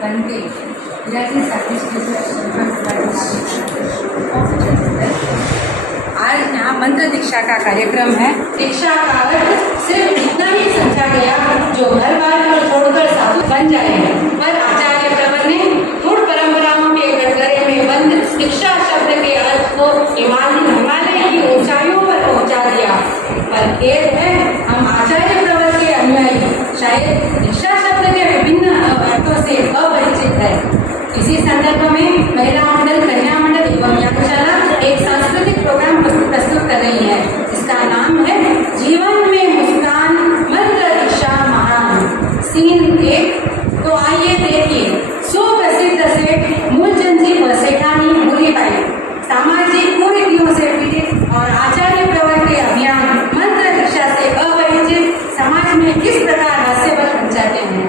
बनते आज यहाँ मंत्र दीक्षा का कार्यक्रम है। दीक्षा का अर्थ सिर्फ इतना ही समझा गया जो घर बार को छोड़कर साधु बन जाए, पर आचार्य प्रवर ने मूल परंपराओं के कटघरे में बंद दीक्षा शब्द के अर्थ को हिमालय की ऊंचाइयों पर पहुंचा दिया। पर खेद है हम आचार्य प्रवर के अनुयायी शायद दीक्षा शब्द के विभिन्न अर्थों से अपरिचित है। इसी संदर्भ में महिला मंडल, कन्या मंडल एवं यागशाला एक सांस्कृतिक प्रोग्राम प्रस्तुत कर रही है। इसका नाम है जीवन में मुस्कान मंत्र दीक्षा महान। सीन 1। तो आइए देखिए सुप्रसिद्ध से मूलचंद जी सेठानी भूरीबाई सामाजिक कुरीतियों से पीड़ित और आचार्य प्रवर के अभियान मंत्र दीक्षा से अपरिचित समाज में किस प्रकार हास्यवत बन जाते हैं।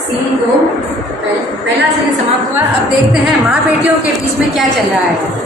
सीन 2 पहला सीन समाप्त हुआ। अब देखते हैं माँ बेटियों के बीच में क्या चल रहा है।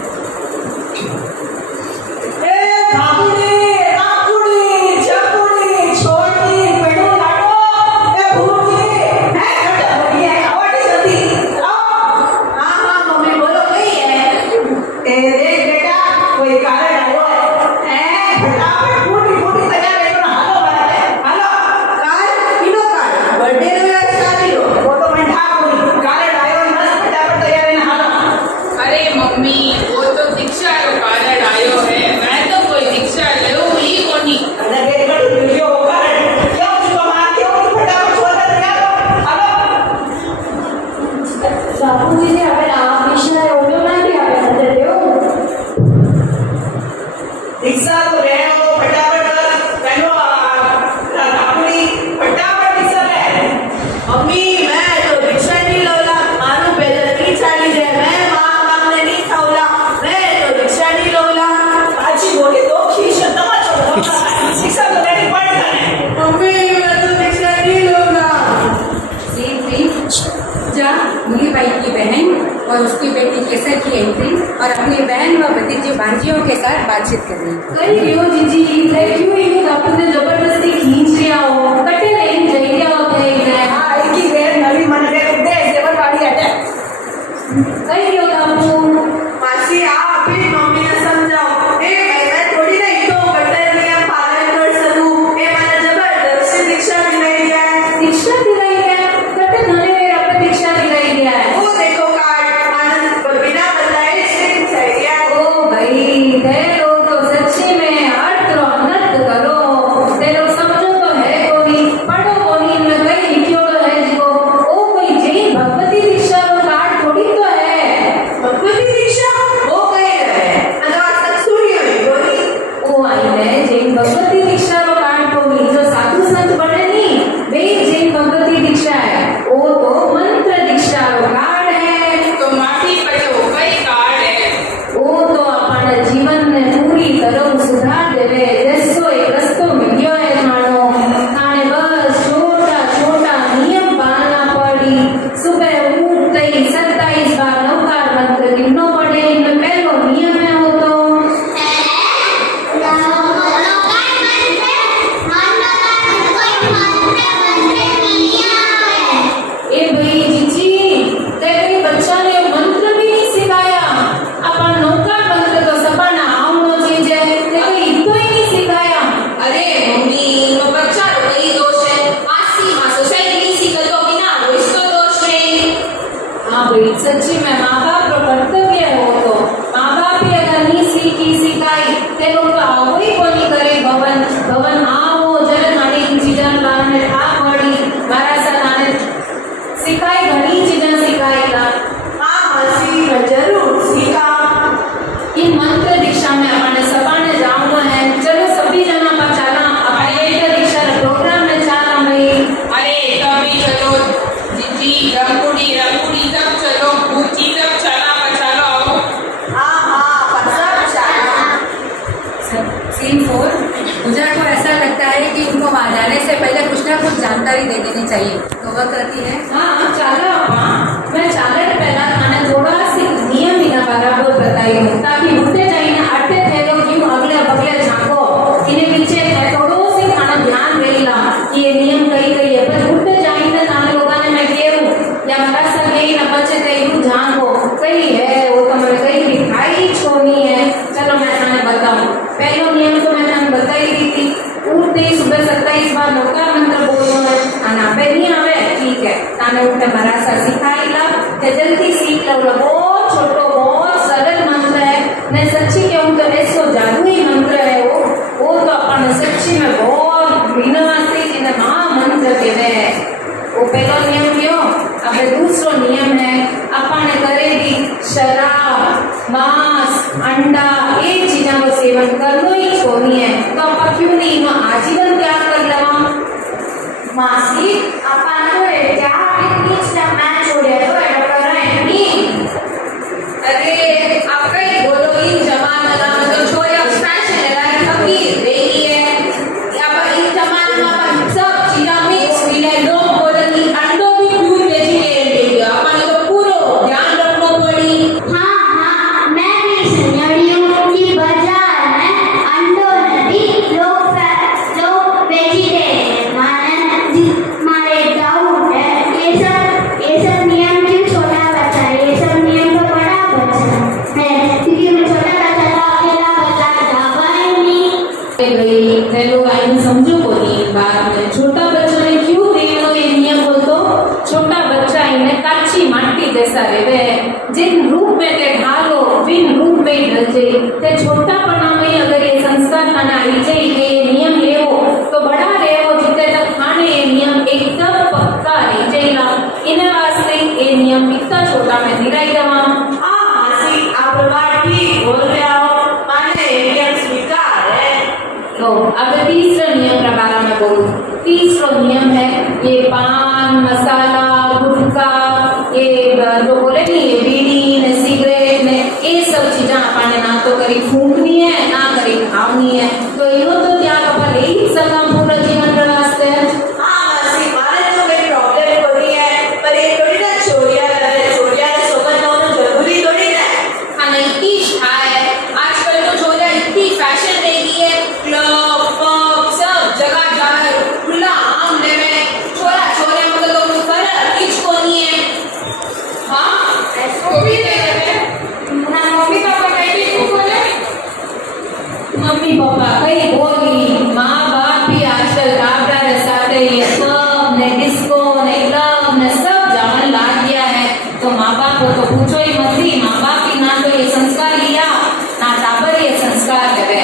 भूरीबाई की बहन और उसकी बेटी केसर की एंट्री और अपनी बहन व भतीजे भांजियों के साथ बातचीत कर रही। कई रियो जीजी क्यों ये आपने जबरदस्ती खींच लिया हो कटे नहीं जइया हो गए हां एक ही बेर नवी मन के दे सेवन वाली हटे कई रियो बाबू मासी आ अभी मम्मी ने समझाओ ए मैं थोड़ी नहीं तो बटे जानकारी दे देनी चाहिए। तो वह कहती है, हाँ ચાલો અપ્પા मैं ચાલે પહેલા મને થોડા सी નિયમ વિના બરાબર बताई ताकि उठते जाइने अट्टे थेलो क्यों अगले बगले झांको इने पीछे है थोड़ो सी खाना ध्यान रहेला कि ये नियम कई कई है पर उठते जाइने ताने लोगाने मैं केहूं या मारा सगे न बचे ते यू झांको कई है वो तमरे कई दिखाई छोनी है। चलो मैं ताने बताऊं पहलो नियम तो मैं ताने बताई दी थी उठते ही सुबह 27 बार लोका मंत्र बोलनो है અને આપે नहीं आवे ठीक है ताने उठे मारा सा सिखाई ला કે जल्दी सीख लो बहुत छोटो बहुत सरल मंत्र है ने सच्ची कहूं तो ऐसो जादुई मंत्र है वो तो अपन सच्ची में बहुत विनम्रता से महामंत्र कहते हैं। वो पहला नियम क्यों अब दूसरो नियम है अपन करे भी शराब मांस अंडा ये चीजों को सेवन करना ही छोड़नी है तो अपन क्यों नहीं इनो आजीवन त्याग कर लेवा मासी अपन तो क्या इतनी स्टेप मैं छोड़े तो डॉक्टर है नहीं। अरे आप कई बोलो इन जमाना में तो छोया फैशन है कभी रेडी है या पर इन जमाना में सब चीजें मिक्स मिले लोग बोले कि अंडो भी प्योर वेजिटेरियन दे दिया अपन तो पूरा ध्यान रखना पड़ी। हाँ हाँ मैं भी सुनी हूँ कि बाजार में अंडों ने भी लोग वेजिटेरियन मारे डाउट है ये सब नियम क्यों छोटा बच्चा है ये सब नियम तो बड़ा बच्चा है क्योंकि वो छोटा बच्चा तो अकेला बच्चा जावा ही नहीं। गई थे लोग आई समझो को नहीं बात में छोटा बच्चा ने क्यों देवनो ये नियम बोलतो छोटा बच्चा इन्हें कच्ची माटी जैसा रहवे जिन रूप में ते ढालो बिन रूप में ही ढल जाए ते छोटा पना में अगर ये संस्कार खाना आई जाए ये नियम लेवो तो बड़ा लेवो जितने तक खाने ये नियम एकदम पक्का रह जाएगा इन्हें वास्ते ये नियम इतना छोटा में दिलाई दवा। हाँ मासी आप बात ठीक बोल रहे हो माने नियम स्वीकार है। तो अब तीसरा नियम के बारे में बोलूं तीसरा नियम है ये पान मसाला गुटखा ये जो बोले नहीं ये बीड़ी ने सिगरेट ने ये सब चीजें अपने ना तो करी फूकनी है ना करी खावनी है तो इनो तो क्या अपन ले ही सका पूरा जीवन के वास्ते। हाँ मासी मारे तो कोई प्रॉब्लम हो रही है पर ये थोड़ी ना चोरिया करे चोरिया के सोबत होना जरूरी थोड़ी ना खाना इतनी है आजकल तो छोरा इतनी फैशन रह गई है क्लब पब सब जगह जाकर खुला आम ले में छोरा छोरे मतलब लोग कर किसको नहीं है। हाँ ऐसो भी दे रहे ना मम्मी पापा कहीं भी बोले मम्मी पापा कई बोली माँ बाप भी आजकल काबरा रसाते ये सब ने डिस्को ने क्लब ने सब जाने लग गया है तो माँ बाप को तो पूछो ही मत ही माँ बाप ही ना तो ये संस्कार लिया ना टाबर ये संस्कार करे।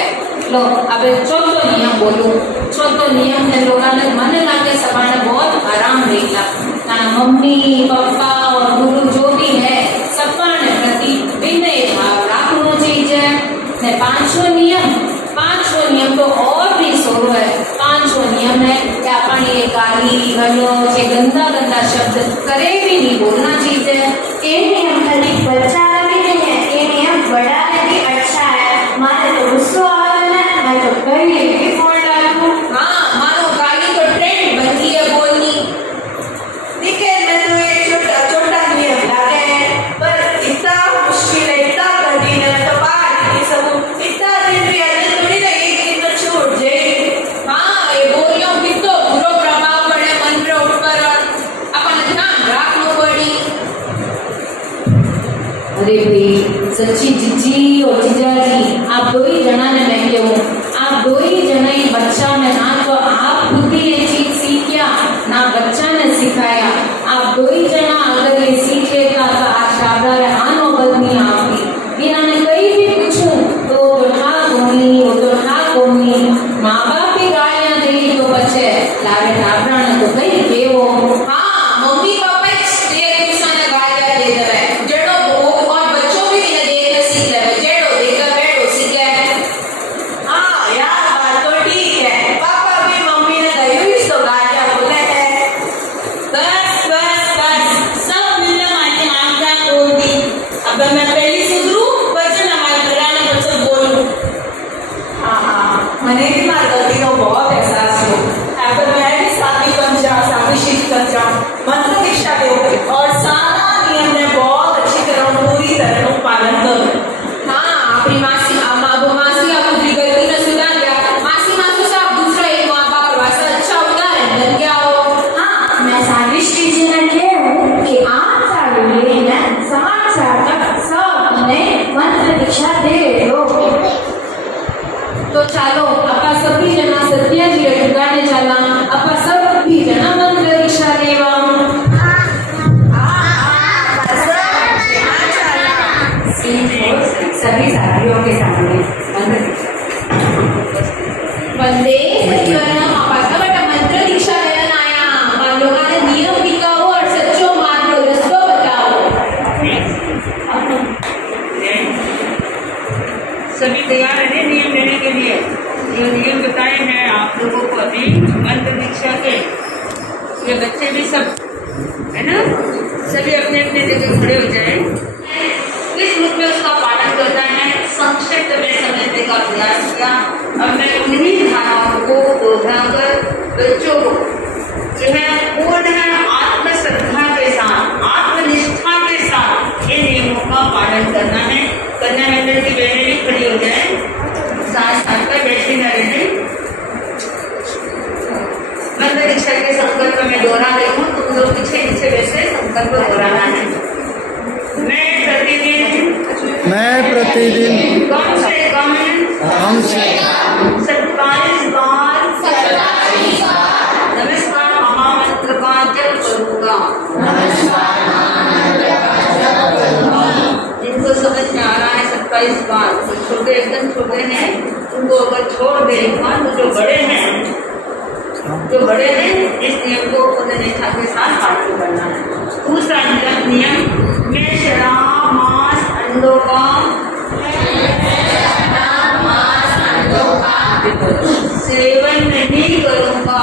लो अब चौथो नियम बोलू चौथो नियम है लोगों ने मन लागे सबाने बहुत आराम देगा ना मम्मी पापा और गुरु जो भी है सबने प्रति विनय भाव रखना चाहिए। ने पांचवा नियम तो और भी सोरो है। पांचवा नियम है कि अपन ये गाली गलौज ये गंदा गंदा शब्द करे भी नहीं बोलना चाहिए। ये नियम खाली बच्चा भी नहीं है ये नियम बड़ा है भी अच्छा है मारे तो गुस्सा आ रहा है मैं तो कहीं भी बोल डालूं। हाँ मानो गाली तो ट्रेंड बन गई है बोलनी। दिखे मैं तो एक छोटा छोटा नियम लागे हैं पर इतना मुश्किल है इतना कठिन है तो बात नहीं सब इतना दिन भी आने थोड़ी ना एक दिन तो छूट जाए। हाँ ये बोलियों भी तो बुरो प्रभाव पड़े मन पे ऊपर अपन ध्यान रखना पड़ी। अरे भाई सच्ची जीजी और जीजाजी आप दो ही जना ने मैं कहूँ आप दो ही जना ही बच्चा में ना तो आप खुद ही ये चीज सीखिया ना बच्चा ने सिखाया आप दो ही जना अगर ये सीख लेता तो आज शाबरा आनो बदनी आपकी बिना ने कहीं भी पूछूं तो ठा कोनी माँ बाप भी गालियां दे तो बच्चे लावे शाबरा ने तो कहीं केवो। हाँ मम्मी पापा एक दूसरे ने गालियां दे दे जेड़ो और बच्चों भी इन्हें देखने सीख ले जेड़ो देखकर बैठो सीखे। लेने के लिए जो नियम बताए हैं आप लोगों को अभी मंत्र दीक्षा के, ये बच्चे भी सब है ना, सभी अपने अपने जगह खड़े हो जाए। किस रूप में उसका पालन करना है संक्षिप्त में समझने का प्रयास किया। अब मैं उन्हीं धाराओं को दोहराकर बच्चों को जो है पूर्ण है आत्मश्रद्धा के साथ, आत्मनिष्ठा के साथ इन नियमों का पालन करना है। कन्या मंडल की बहनें भी खड़ी हो जाए, साथ साथ पर बैठी न रहे। मंत्र दीक्षा के संकल्प में दोहरा रही हूँ, तुम लोग पीछे पीछे वैसे संकल्प दोहराना है। मैं प्रतिदिन कम से कम 27 बार नमस्कार महामंत्र का जप करूंगा। जिनको समझ में आ रहा है 27 बार, तो छोटे एकदम छोटे हैं उनको अगर छोड़ दे एक बार, तो जो बड़े हैं इस नियम को पूर्ण निष्ठा के साथ पालन करना है। दूसरा नियम, मैं शराब मांस अंडों का सेवन नहीं करूंगा।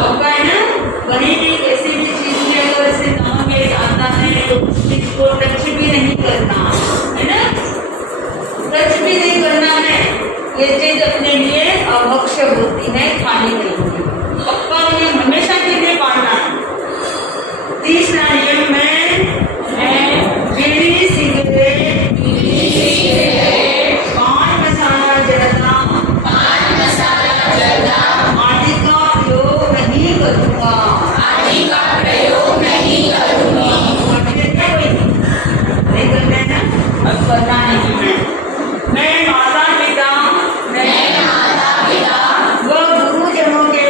होगा है ना, कहीं भी किसी भी चीज में अगर से नाम में आता है तो उस चीज को टच भी नहीं करना है ना, टच भी नहीं करना है। ये चीज अपने लिए अभक्ष्य होती है, खानी नहीं होती। पक्का नियम हमेशा के लिए पालना है। तीसरा नियम में बीड़ी सिगरेट पान मसाला जर्दा आदि का प्रयोग नहीं करूंगा। नहीं करना है ना, अब करना नहीं है। मैं माता पिता व गुरुजनों के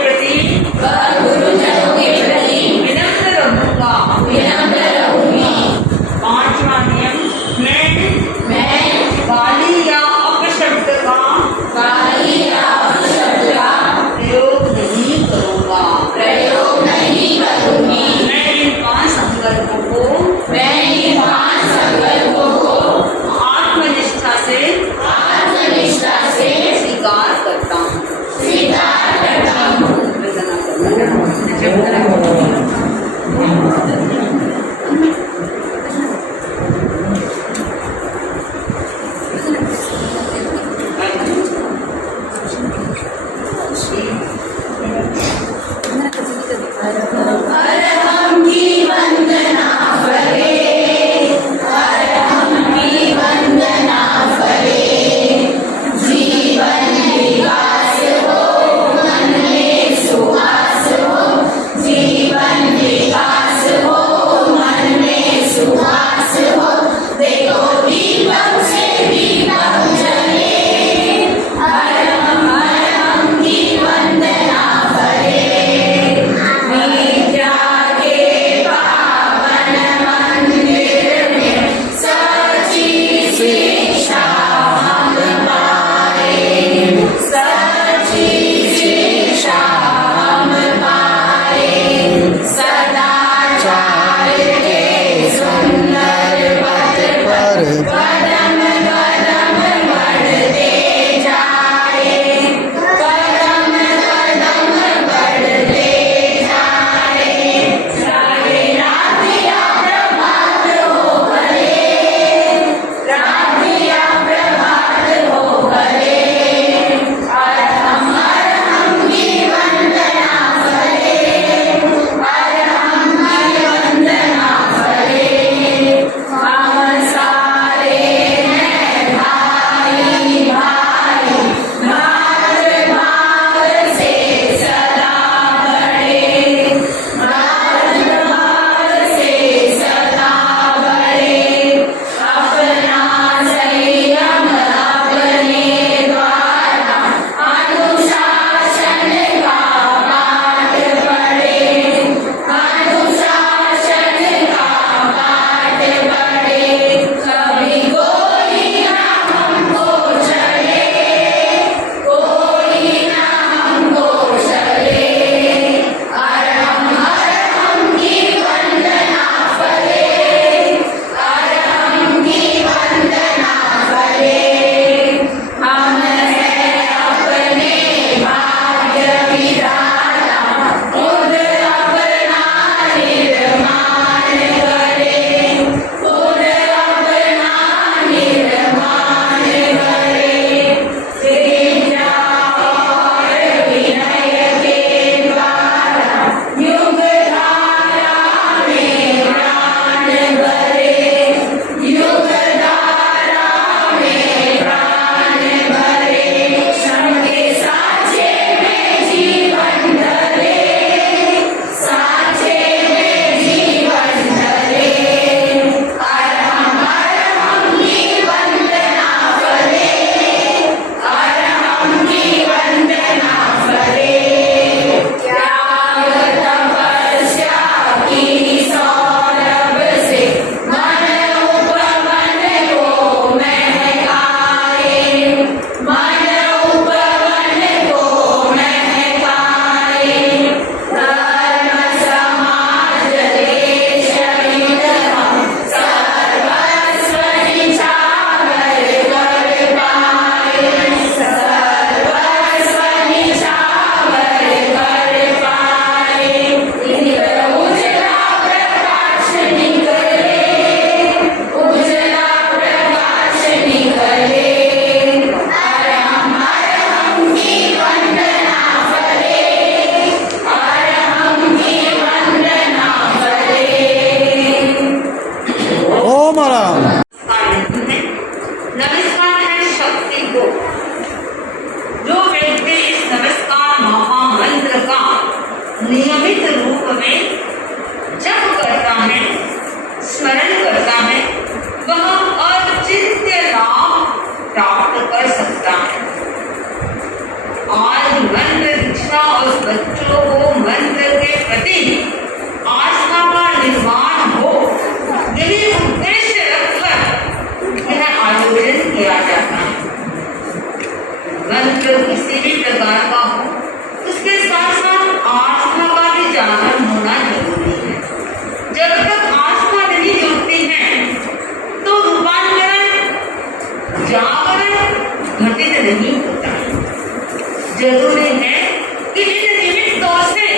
किया जाता है। मंत्र किसी भी प्रकार का हो, उसके साथ साथ आस्था का भी जागरण होना जरूरी है। जब तक आस्था नहीं जुड़ती है तो रूपांतरण जागरण घटित नहीं होता। जरूरी है कि इन निमित्तों से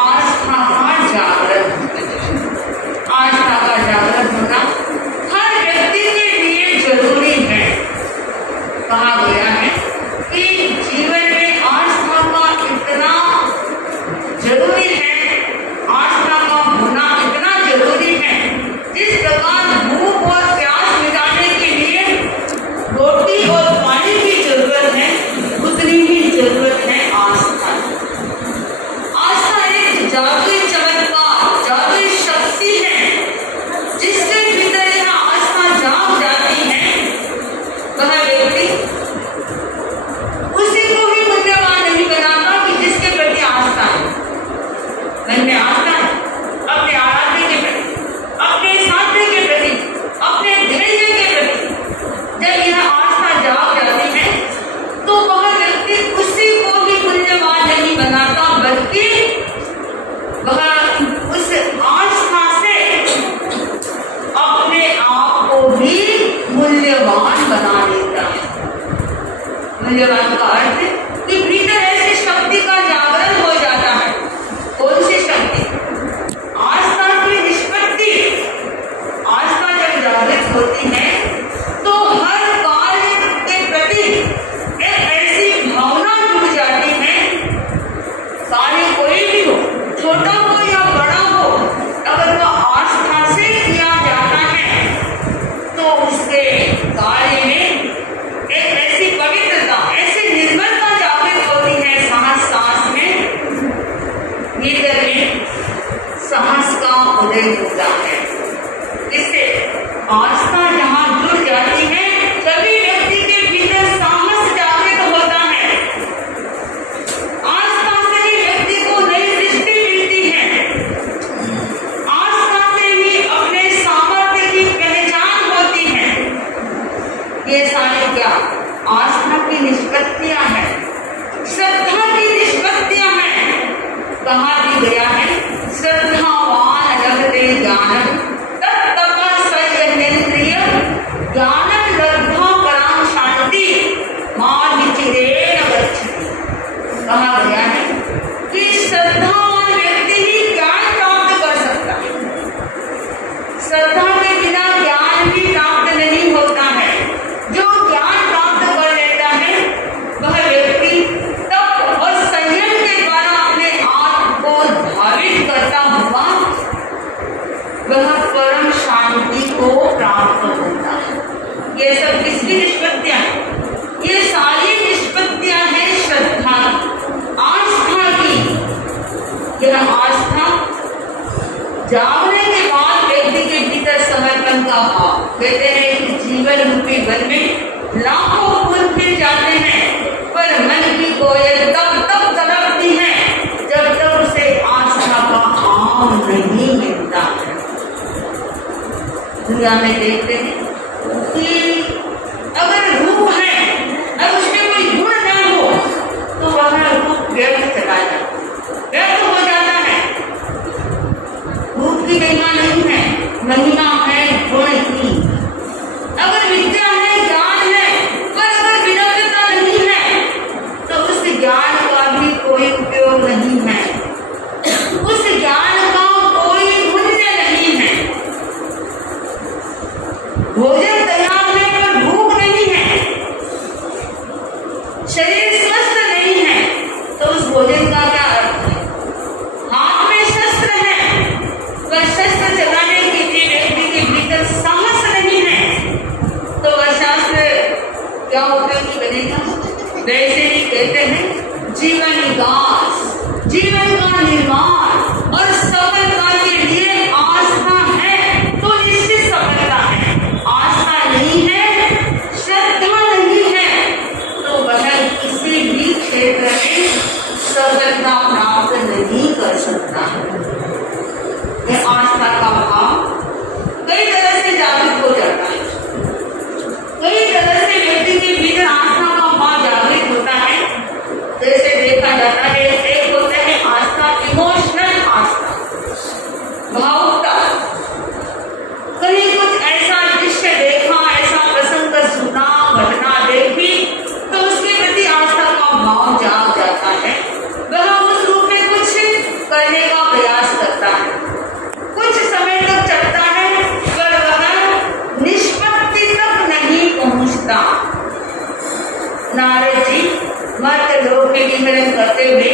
आस्था का जागरण होता है। आस्था का जागरण होना हर व्यक्ति के लिए जरूरी है। कहा गया है कि जीवन में आस्था का इतना जरूरी है, आस्था का होना इतना जरूरी है, जिस प्रकार भूख और प्यास मिटाने के लिए रोटी और पानी की जरूरत है, उतनी ही जरूरत है आस्था। आस्था एक जादुई चमत्कार, जादुई शक्ति है, जिसके भीतर यह आस्था जाग जाती है। वह व्यक्ति उसी को ही मूल्यवान नहीं बनाता कि जिसके प्रति आस्था है। मन में आस्था है अपने आराध्य के प्रति, अपने साथी के प्रति, अपने धैर्य के प्रति। जब यह आस्था जाग जाती है तो वह व्यक्ति उसी को ही मूल्यवान नहीं बनाता, बल्कि वह उस आस्था से अपने आप को भी मूल्यवान बना लेता है। मूल्यवान का अर्थ है कि भीतर ऐसी शक्ति का जागरण हो जाता है। कौन सी शक्ति? आस्था की निष्पत्ति। आस्था जब जागृत होती है तो हर कार्य के प्रति एक ऐसी भावना जुड़ जाती है। कार्य कोई भी हो, छोटा हो या बड़ा हो, अगर वह आस्था से किया जाता है तो उसके कार्य में एक ऐसी पवित्रता, ऐसी निर्मलता जागृत होती है। साहस साहस में, भीतर में साहस का उदय होता है। इससे आस्था जहाँ जुड़ जाती है तभी व्यक्ति के भीतर साहस जागृत होता है। आस्था से ही व्यक्ति को नई दृष्टि मिलती है। आस्था से ही अपने सामर्थ्य की पहचान होती है। ये सारी क्या आस्था की निष्पत्तियां हैं, श्रद्धा की निष्पत्तियां हैं। कहा भी गया है, श्रद्धावान लभते ज्ञानम तत्तपः संयमेन्द्रिय ज्ञानं लब्ध्वा परां शांति मार्गचिरेण गच्छति। कहा गया है कि श्रद्धावान व्यक्ति ही ज्ञान प्राप्त कर सकता है। श्रद्धा के बिना ज्ञान भी प्राप्त नहीं होता है। जो ज्ञान प्राप्त कर लेता है वह व्यक्ति तप और संयम के द्वारा अपने आप को धारित करता हुआ वह परम शांति को प्राप्त होता है। ये सब किसकी निष्पत्तियां हैं? ये सारी निष्पत्तियां हैं श्रद्धा, आस्था की। यह आस्था जागने के बाद व्यक्ति के भीतर समर्पण का भाव। कहते हैं कि जीवन रूपी वन में लाखों फूल खिल जाते हैं, पर मन की कोयल तब तक तड़पती है जब तक उसे आस्था का आम नहीं मिलता है। दुनिया में देखते हैं कि अगर रूप है, अगर उसमें कोई गुण न हो तो वह रूप व्यर्थ चला जाता, व्यर्थ हो जाता है। रूप की महिमा नहीं है, महिमा है गुण की। अगर विद्या है, ज्ञान है, पर अगर विनम्रता नहीं है तो उस ज्ञान का भी कोई उपयोग नहीं है, उस ज्ञान का कोई मूल्य नहीं है। भोजन तैयार है पर भूख नहीं है, शरीर स्वस्थ नहीं है, तो उस भोजन का क्या अर्थ है? हाथ में शस्त्र है पर शस्त्र चलाने के लिए व्यक्ति के भीतर साहस नहीं है, तो वह शास्त्र क्या उपयोगी बनेगा? वैसे ही कहते हैं जीवन विकास, जीवन का निर्माण और सफलता के लिए आस्था है तो निश्चित सफलता है। आस्था नहीं है, श्रद्धा नहीं है, तो वह किसी भी क्षेत्र में सफलता प्राप्त नहीं कर सकता। यह आस्था का भाव कई तरह से जागृत हो जाता है, कई तरह नारद जी मर्त लोक में विचरण करते हुए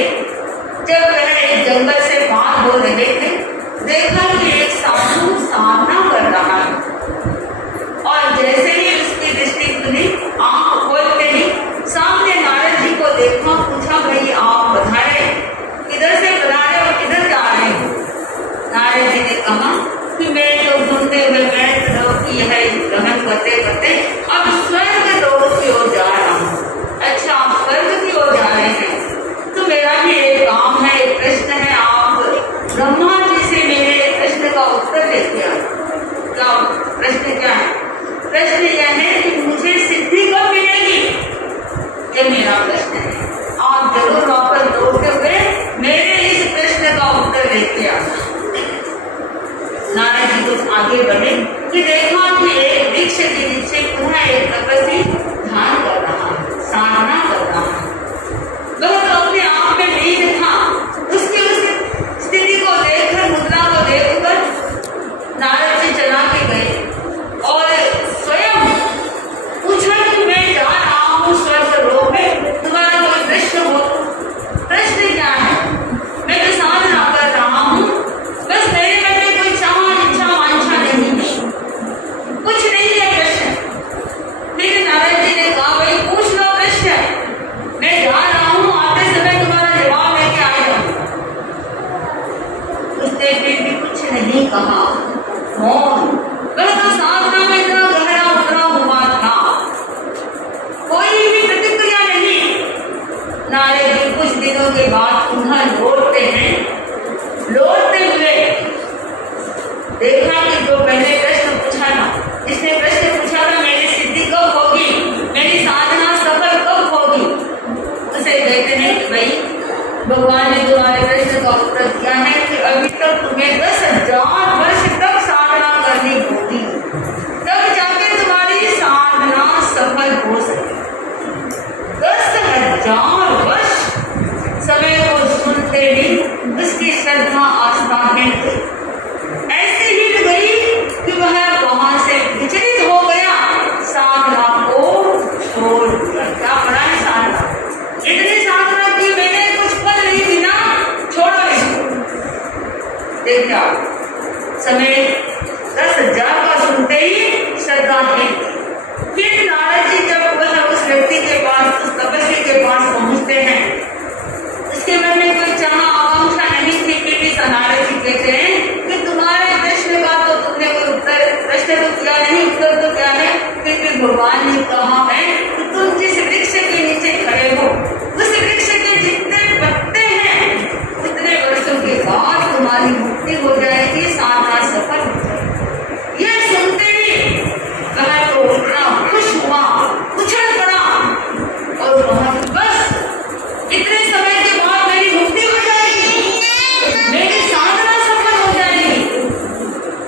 जब वह एक जंगल से पार हो रहे थे, देखा कि एक साधु सामना कर रहा है और जैसे ही उसकी दृष्टि खुली, आंख खोलते ही सामने नारद जी को देखा, पूछा, भाई आप पधारे, किधर से पधारे और किधर जा रहे हैं? नारद जी ने कहा कि मैं तो घूमते हुए मैं लोक की यह ग्रहण करते करते अब स्वर्ग लोक की ओर जा रहा हूँ। अच्छा, आप स्वर्ग की ओर जा रहे हैं तो मेरा भी एक काम है, एक प्रश्न है, आप ब्रह्मा जी से मेरे प्रश्न का उत्तर देते हैं। क्या प्रश्न क्या है? प्रश्न यह है कि मुझे सिद्धि कब मिलेगी, ये मेरा प्रश्न है। आप जरूर वापस लौटते हुए मेरे इस प्रश्न का उत्तर देते हैं। नारद जी कुछ आगे बढ़े कि देखा कि एक वृक्ष के नीचे पुनः एक तपस्वी ध्यान कर रहा है, साधना कर रहा है। वह तो अपने आप में लीन था। उसकी उस स्थिति को देखकर, मुद्रा को देखकर नारद जी चला के गए और स्वयं पूछा कि मैं जा रहा हूँ स्वर्ग लोक में, तुम्हारा कोई प्रश्न हो? प्रश्न क्या है? मैं तो साधना कर रहा हूँ, बस मेरे मन में कोई चाह, इच्छा, वांछा नहीं है, कुछ नहीं है प्रश्न। फिर नारद जी ने कहा, भाई पूछ लो प्रश्न, मैं जा रहा हूँ, आते समय तुम्हारा जवाब लेके आ जाऊंगा। उसने फिर भी कुछ नहीं कहा, मौन। वह तो साधना में इतना गहरा उतरा हुआ था, कोई भी प्रतिक्रिया नहीं। नारद जी कुछ दिनों के बाद पुनः लौटते हैं। लौटते हुए देखा कि जो पहले प्रश्न पूछा था, इसने प्रश्न पूछा था मेरी सिद्धि कब होगी, मेरी साधना सफल कब होगी। उसे कहते हैं कि भाई भगवान ने तुम्हारे प्रश्न का उत्तर दिया है कि अभी तक तुम्हें 10,000 वर्ष तक साधना करनी होगी, तब जाके तुम्हारी साधना सफल हो सके। 10,000 वर्ष। समय को सुनते ही उसकी श्रद्धा आस्था हिल गई, ऐसे हिल गई कि वह वहां से विचलित हो गया, साधना को छोड़ दिया। क्या पड़ा है साधना? इतनी साधना की मैंने, कुछ पल नहीं बिना, छोड़ो इसको। देखा समय 10,000 का सुनते ही श्रद्धा हिल गई। फिर नारद जी जब वह उस व्यक्ति के पास, उस तपस्वी के पास पहुंचते हैं, उसके मन में कोई चाह, आकांक्षा नहीं थी, फिर भी नारद जी कहते हैं कि तुम्हारे प्रश्न का तो तुमने कोई उत्तर, प्रश्न तो किया नहीं, उत्तर तो क्या है। फिर भी भगवान ने कहा है कि तुम जिस वृक्ष के नीचे खड़े हो, उस वृक्ष के जितने पत्ते हैं, उतने वर्षों के बाद तुम्हारी मुक्ति हो जाएगी, साधना सफल हो जाएगी। यह सुनते ही वह तो इतना खुश हुआ, उछल पड़ा और कहा, बस इतने समय के बाद मेरी मुक्ति हो जाएगी, मेरी साधना सफल हो जाएगी।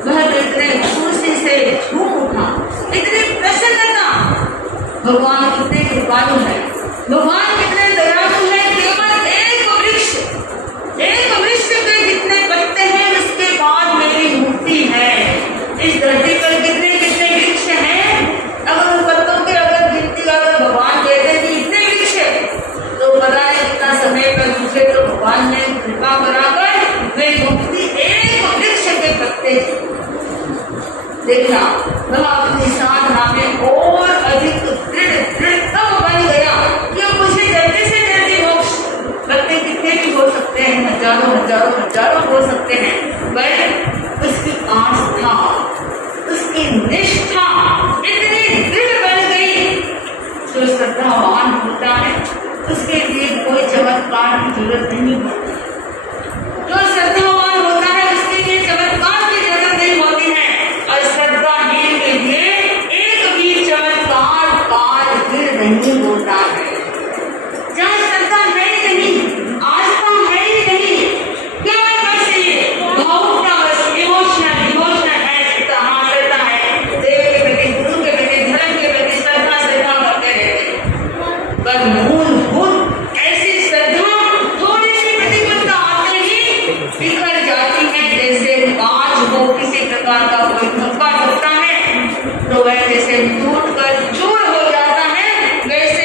वह इतने खुशी से झूम उठा, इतनी प्रसन्नता। भगवान कितने कृपालु है, भगवान कितने दयालु है। केवल एक वृक्ष के जितने पत्ते हैं, उसके बाद मेरी मुक्ति है। इस धरती पर कितने कितने वृक्ष हैं, अगर उन पत्तों के अगर गिनती अगर भगवान कहते कि इतने वृक्ष है, तो पता है कितना समय पर मुझे तो भगवान ने कृपा कराकर मेरी मुक्ति एक वृक्ष के पत्ते। देखना वह अपनी साधना में और अधिक दृढ़तम बन गया कि मुझे जल्दी से जल्दी मोक्ष। पत्ते कितने भी हो सकते हैं, हजारों हजारों हजारों हो सकते हैं, पर उसकी आस्था, उसकी निष्ठा इतनी दृढ़ बन गई। जो श्रद्धावान होता है उसके लिए कोई चमत्कार की जरूरत नहीं होती। जो श्रद्धावान होता है उसके लिए चमत्कार की जरूरत नहीं होती है, और श्रद्धाहीन के लिए एक भी चमत्कार कारगर नहीं होता है। जहाँ श्रद्धा है ही नहीं, आस्था है ही नहीं, क्या कर चाहिए? भावुकता, बस इमोशनल है, श्रद्धा है, देव के प्रति, गुरु के प्रति, धर्म के प्रति श्रद्धा करते रहते हैं। पर मूलभूत ऐसी श्रद्धा थोड़ी सी प्रतिबद्धता आते ही बिखर जाती है। जैसे कांच हो किसी प्रकार का कोई धक्का लगता है तो वह जैसे टूट कर चूर हो जाता है, वैसे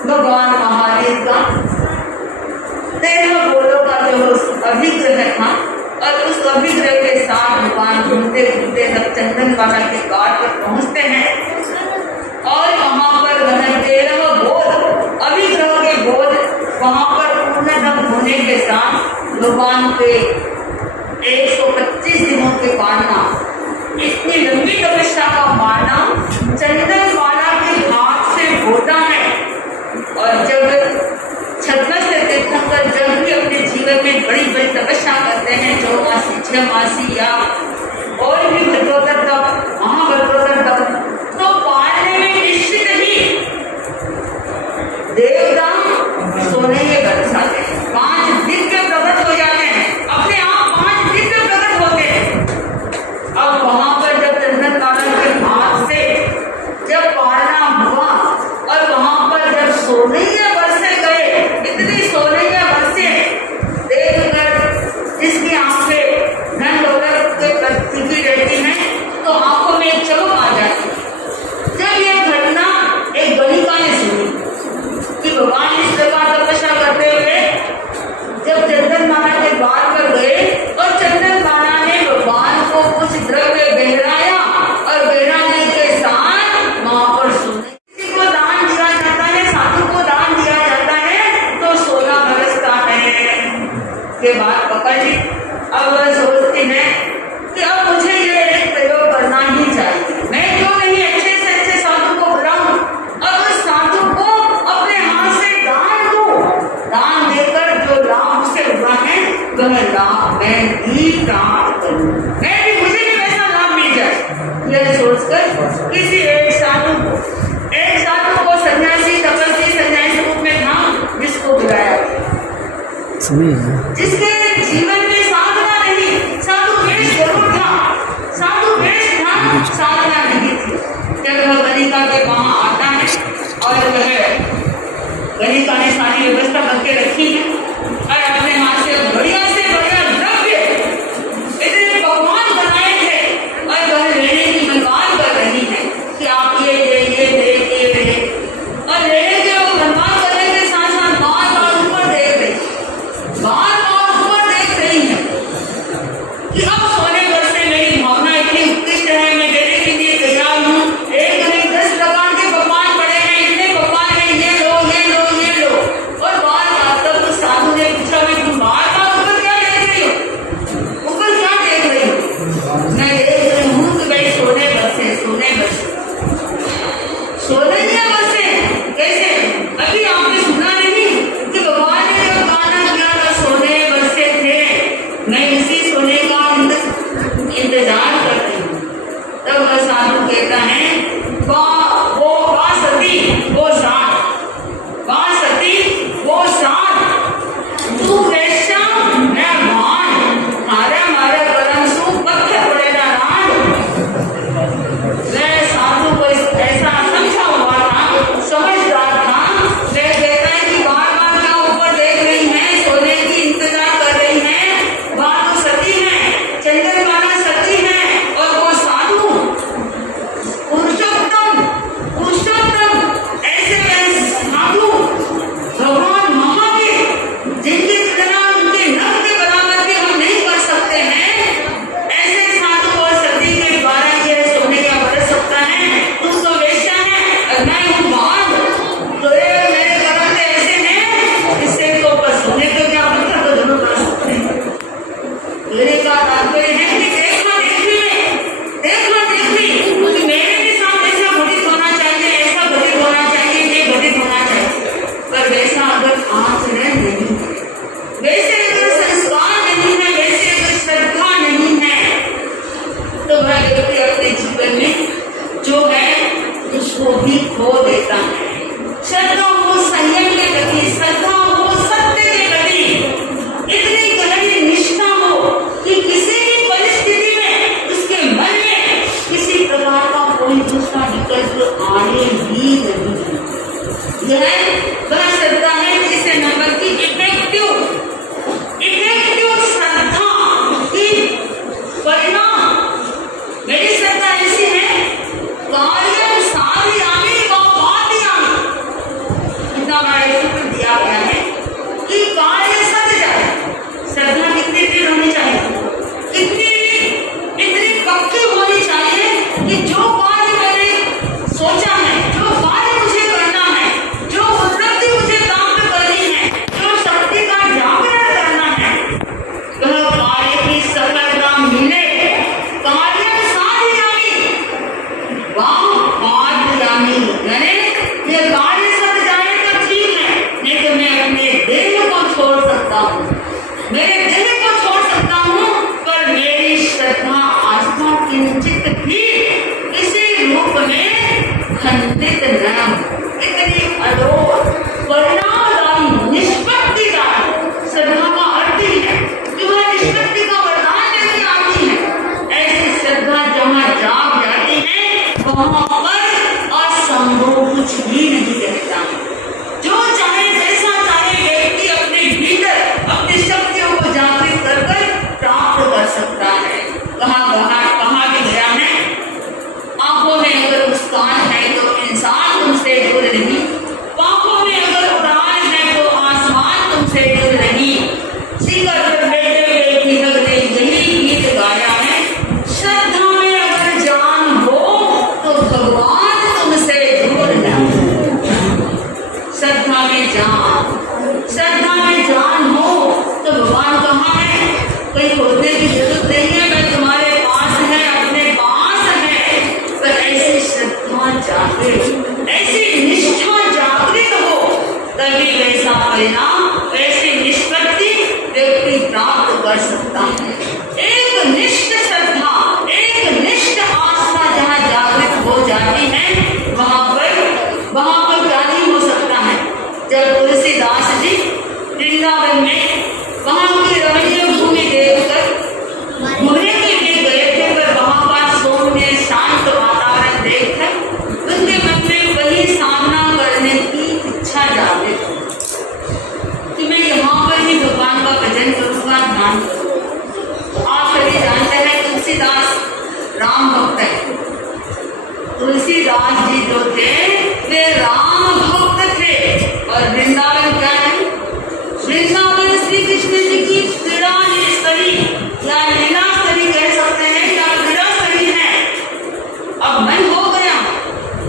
भगवान महादेव का 13 बोलों का जो अभिग्रह था, और उस अभिग्रह के साथ भगवान घूमते घूमते जब चंदनवाला के घाट पर पहुंचते हैं और वहां पर वह 13 बोध अभिग्रह के बोध वहां पर पूर्णतम होने के साथ भगवान के 125 दिनों के पालना, इतनी लंबी तपस्या का मारना चंदनवाला के हाथ से होता है। और जब छद्मस्थ तीर्थंकर जब भी अपने जीवन में बड़ी बड़ी तपस्या करते हैं, 4 मासी 6 मासी या और भी व्रतोत्तर तप, महाव्रतोत्तर तप, तो पालने में निश्चित ही देवता सोने के बरसाते हैं, 5 दिव्य प्रकट हो जाते हैं, अपने आप 5 दिव्य प्रकट होते हैं। अब वहां पर जब चंदनवाला के हाथ से जब पालना हुआ और वहां पर जब सोने के बरसे गए, इतनी सोने के बरसे देखकर जिसकी आंखें धन दौलत के प्रतीति रहती हैं तो आंखों में एक चमक आ जाती है। जब यह घटना एक गणिका ने सुनी कि भगवान इस प्रकार तपस्या करते हुए जब चंदनवाला के द्वार पर गए और चंदनवाला ने भगवान को कुछ द्रव्य बहराया और बहराने के साथ वहां पर सोने, किसी को दान दिया जाता है, साधु को दान दिया जाता है तो सोना बरसता है। के बाद पकड़ ली। अब वह सोचती है कि अब मुझे ये एक प्रयोग करना ही चाहिए, मैं क्यों नहीं अच्छे से अच्छे साधु को बुलाऊं और उस साधु को अपने हाथ से दान दूं, दान देकर जो लाभ उसे हुआ है वह लाभ मैं भी प्राप्त करूं, मुझे भी वैसा लाभ मिल जाए। यह सोचकर किसी एक साधु को सन्यासी तपस्वी सन्यासी रूप में था जिसको बुलाया, जिसके जीवन में साधना नहीं, साधु वेश जरूर था, साधु वेश था, साधना नहीं थी। जब वह गणिका के वहां आता है और वह गणिका ने सारी व्यवस्था करके रखी है और अपने हाथ से बढ़िया द्रव्य इतने पकवान बनाए थे और वह लेने की मनमान कर रही है कि आप ये और लेने के वो मनमान करने के साथ साथ बार ऊपर देख रही है कि अब सोने बरसे मेरी भावना इतनी उत्कृष्ट है, मैं देने के लिए तैयार हूँ, एक नहीं 10 प्रकार के पकवान पड़े हैं, इतने पकवान हैं, ये लो और बार तब तो साधु ने पूछा मैं तुम बार ऊपर क्या देख रही हो, ऊपर क्या देख रही हो? मैं देख रही हूँ कि भाई सोने बरसे कैसे? अभी आपने सुना नहीं कि भगवान ने जब गाना किया था सोने बरसे थे, मैं इसी सोने का इंतजार करती हूँ। तब वह साधु कहता है वो साथ तू वैश्या मैं मान मारे करम सु पत्थर पड़ेगा रान। मैं साधु को ऐसा समझा हुआ था, समझदार था, मैं कहता है कि बार क्या ऊपर देख रही है, सोने की इंतजार कर रही है, बात तो सती है, चंद्रमाला सती है और वो साधु पुरुषोत्तम ऐसे साधु भगवान महादेव जिनकी तुलना उनके नख के बराबर भी हम नहीं कर सकते हैं, ऐसे साधु और सती के द्वारा यह सोने का बरस सकता है। तू तो वेश्या है और मैं हूँ बाल, तो ये मेरे कर्म के ऐसे हैं, इससे तो बस सोने को क्या पत्थर को जरूर कर सकते हैं। मेरे का तात्पर्य है कि देखना देखी कि मेरे भी साथ ऐसा घटित होना चाहिए, ऐसा घटित होना चाहिए, ये घटित होना चाहिए, पर वैसा अगर आचरण नहीं है, वैसे अगर संस्कार नहीं है, वैसे अगर श्रद्धा नहीं है, तो वह व्यक्ति अपने जीवन में जो है उसको भी खो देता है। श्रद्धा हो संयम के प्रति, श्रद्धा हो सत्य के प्रति, इतनी गहरी निष्ठा हो कि किसी भी परिस्थिति में उसके मन में किसी प्रकार का कोई दूसरा विकल्प आने ही नहीं है। यह वह श्रद्धा है जिसे नंबर की इफेक्टिव श्रद्धा की परिणाम। मेरी श्रद्धा ऐसी है कार्य सारी आमी व बात आमी, इतना का हमारे सूत्र दिया गया है कि कार्य सद जाए। श्रद्धा कितनी दृढ़ होनी चाहिए, इतनी पक्की होनी चाहिए कि जो कार्य मैंने सोचा है, जो कार्य मुझे करना है, जो उपलब्धि मुझे प्राप्त करनी है, जो शक्ति का जागरण करना है, वह कार्य की सफलता मिले। कार्य साधियामि वामाद्यामि, यानी ये कार्य सद जाए तो ठीक है, नहीं तो मैं अपने देह को छोड़ सकता हूँ, मेरे देह को छोड़ सकता हूँ, पर मेरी श्रद्धा आस्था किंचित भी किसी रूप में खंडित न हो। इतनी अलोक परिणामदायी निष्पत्तिदायी श्रद्धा का अर्थ ही है कि वह निष्पत्ति का वरदान लेकर आती है। ऐसी श्रद्धा जहाँ जाग जाती है वहाँ पर असंभव कुछ भी नहीं रहता। जो चाहे जैसा चाहे व्यक्ति अपने भीतर अपनी शक्तियों को जागृत कर प्राप्त कर सकता है। कहा भी गया है, आंखों में अगर मुस्कान है तो इंसान तुमसे दूर नहीं, आंखों में अगर उड़ान है तो आसमान तुमसे दूर नहीं। शिखर पर बैठे हुए तिलक ने यही गीत गाया है, श्रद्धा में अगर जान हो तो भगवान तुमसे दूर नहीं। श्रद्धा में जान हो तो भगवान कहाँ है? कहीं खोजने की जरूरत नहीं है, मैं तुम्हारे पास है, अपने पास है। पर ऐसी श्रद्धा जागृत, ऐसी निष्ठा जागृत हो तभी वैसा परिणाम, वैसी निष्पत्ति व्यक्ति प्राप्त कर सकता है। एक निष्ठ श्रद्धा, एक निष्ठ आस्था जहाँ जागृत हो जाती है वहाँ पर क्या नहीं हो सकता है। जब तुलसीदास जी वृंदावन में वहाँ की रमणीय भूमि देखकर घूमने के लिए गए थे, पर वहाँ का सौम्य शांत वातावरण देखकर उनके मन में वही सामना करने की इच्छा जागृत कि मैं यहाँ पर ही भगवान का भजन करूँगा, ध्यान करूँगा। आप सभी जानते हैं तुलसीदास राम भक्त है। तुलसीदास जी जो थे वे राम भक्त थे। और वृंदावन क्या है? वृंदावन श्री कृष्ण जी की क्रीड़ा स्थली या लीला स्थली कह सकते हैं, या क्रीड़ा स्थली है। अब मन हो गया,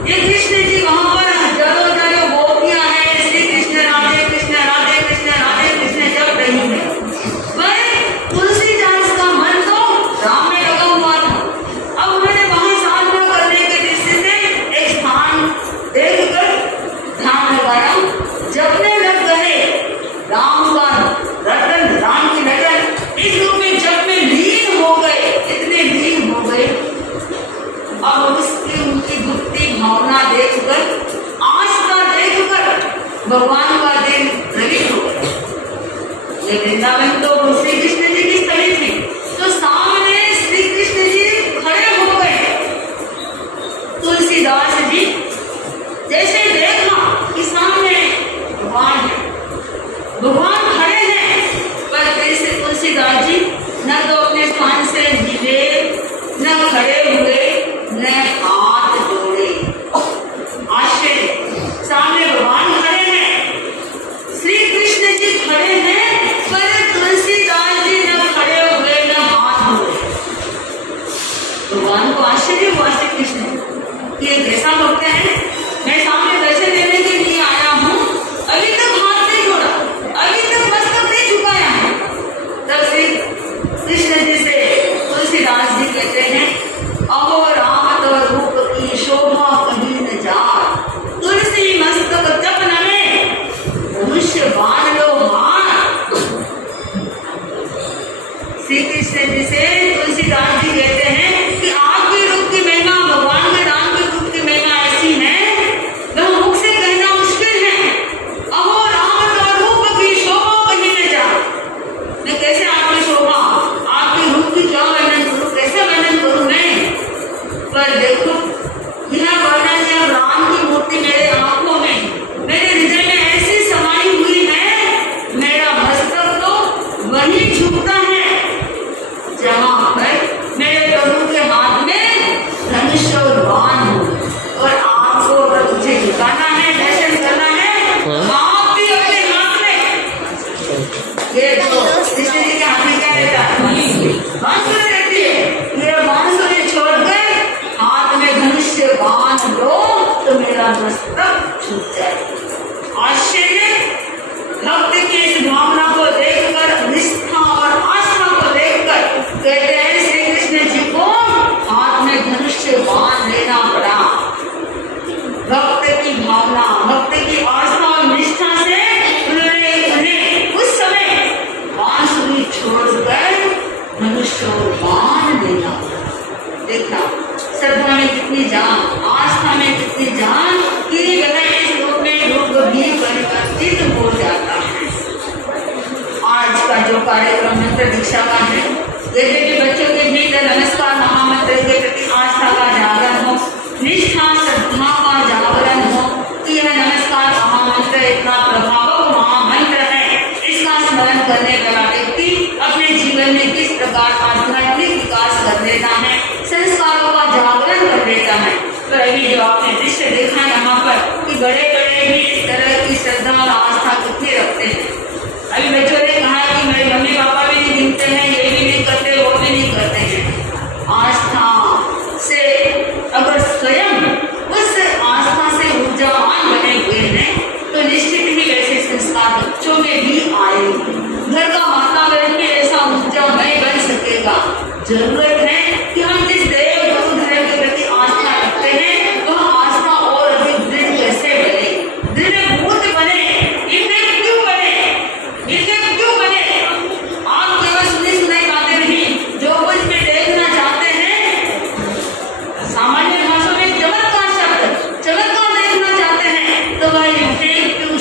ये कृष्ण जी वहाँ पर हजारों हजारों गोपियाँ हैं, श्री कृष्ण राधे कृष्ण राधे कृष्ण राधे कृष्ण जप रही है। पर तुलसीदास का मन तो राम में लगा हुआ था। अब उन्होंने वहाँ साधना करने के दृष्टि से एक स्थान देखकर ध्यान लगाया, जपने लग गए। राम का रटन, राम की रटन इस रूप में जप में लीन हो गए, इतने लीन हो गए। अब उनकी भक्ति भावना देखकर, आस्था देखकर भगवान का दिल द्रवित हो गया। ये वृंदावन तो श्री कृष्ण जी की स्थली थी, तो सामने श्री कृष्ण जी खड़े हो गए। तुलसीदास जी जैसे देखा कि सामने भगवान खड़े हैं, पर कैसे तुलसीदास जी न तो अपने स्थान से हिले, न खड़े हुए, न हाथ जोड़े। आश्चर्य, सामने भगवान खड़े हैं महामंत्र दीक्षा का है। जैसे कि बच्चों के भीतर नमस्कार महामंत्र के प्रति आस्था का जागरण हो, निष्ठा श्रद्धा का जागरण हो कि यह नमस्कार महामंत्र इतना प्रभावक महामंत्र है, इसका स्मरण करने वाला व्यक्ति अपने जीवन में किस प्रकार आध्यात्मिक विकास कर लेता है, संस्कारों का जागरण कर लेता है। तो अभी जो आपने दृश्य देखा यहाँ पर कि बड़े बड़े भी इस तरह की श्रद्धा और आस्था कितने रखते हैं। अभी बच्चों ने कहा कि मेरे मम्मी पापा भी नहीं गिनते हैं, ये भी नहीं करते, वो भी नहीं करते हैं। आस्था से अगर स्वयं उस आस्था से ऊर्जावान बने हुए हैं तो निश्चित ही ऐसे संस्कार बच्चों में भी आएंगे। घर का वातावरण भी ऐसा ऊर्जामय बन सकेगा। जरूरत है कि हम जिस देव गुरु धर्म के प्रति आस्था रखते हैं वह आस्था और अधिक दृढ़ कैसे बने, दृढ़भूत बने। इनमें क्यों बने, इनमें क्यों बने? आप केवल सुनी सुनाई बातें नहीं, जो कुछ भी देखना चाहते हैं, सामान्य भाषा में चमत्कार शब्द, चमत्कार देखना चाहते हैं तो वह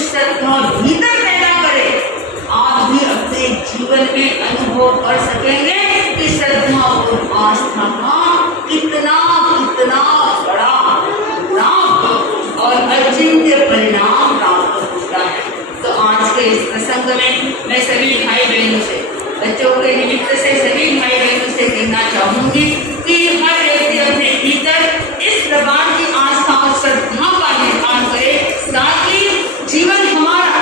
श्रद्धा भीतर पैदा करे। आप भी अपने जीवन में अनुभव कर सकेंगे कि श्रद्धा और आस्था का कितना कितना बड़ा लाभ और अचिंत्य परिणाम प्राप्त होता है। तो आज के इस प्रसंग में मैं सभी भाई बहनों से, बच्चों के निमित्त से सभी भाई बहनों से कहना चाहूंगी कि हर व्यक्ति अपने भीतर इस प्रकार की आस्था और श्रद्धा का निर्माण करे ताकि जीवन हमारा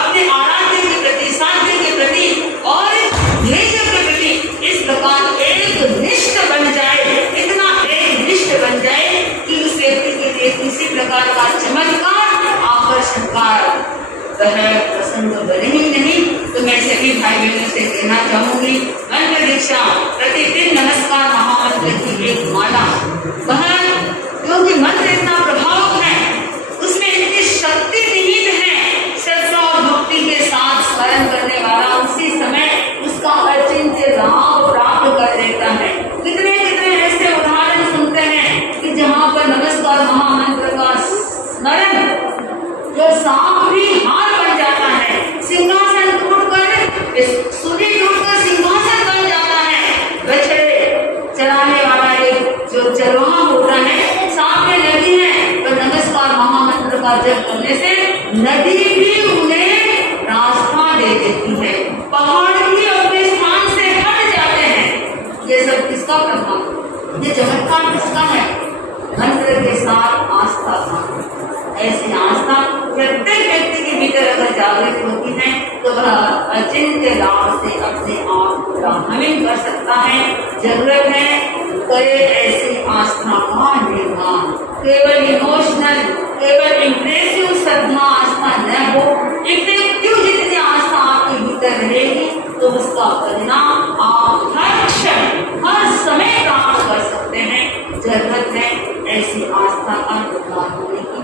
अपने आराध्य के प्रति, साध्य के प्रति और ध्येय के प्रति इस प्रकार एक निष्ठ बन जाए, इतना एक निष्ठ बन जाए कि उस व्यक्ति के लिए किसी प्रकार का चमत्कार आकर्षण का वह प्रसंग बने ही नहीं। तो मैं सभी भाई बहनों से कहना चाहूंगी, मंत्र दीक्षा प्रतिदिन नमस्कार महामंत्र की एक माला, वह क्योंकि मंत्र इतना प्रभावक है, उसमें इतनी शक्ति निहित है। श्रद्धा और भक्ति के साथ स्मरण करने वाला उसी समय उसका अचिंत्य लाभ प्राप्त कर लेता है। कितने कितने ऐसे उदाहरण सुनते हैं कि जहाँ पर नमस्कार महामंत्र का स्मरण जो सांप भी हार बन जाता है, सिंहासन टूटकर सूर्य टूटकर सिंहासन बन जाता है। बछड़े चलाने वाला एक जो चरवाहा होता है, सामने नदी है, तो नमस्कार महामंत्र का जप करने से नदी भी उन्हें रास्ता दे देती है, पहाड़ भी अपने स्थान से हट जाते हैं। ये सब किसका प्रभाव, ये चमत्कार किसका है? मंत्र के साथ आस्था का। ऐसी आस्था प्रत्येक व्यक्ति के भीतर अगर जागृत होती है तो वह अचिंत्य लाभ से अपने आप को लाभान्वित कर सकता है। जरूरत है करे ऐसी आस्था का निर्माण। केवल इमोशनल, केवल इम्प्रेसिव श्रद्धा आस्था न हो, इफेक्टिव जितनी आस्था आपके भीतर रहेगी तो उसका परिणाम आप हर क्षण, हर समय प्राप्त कर सकते हैं। जरूरत है ऐसी आस्था का निर्माण होने की।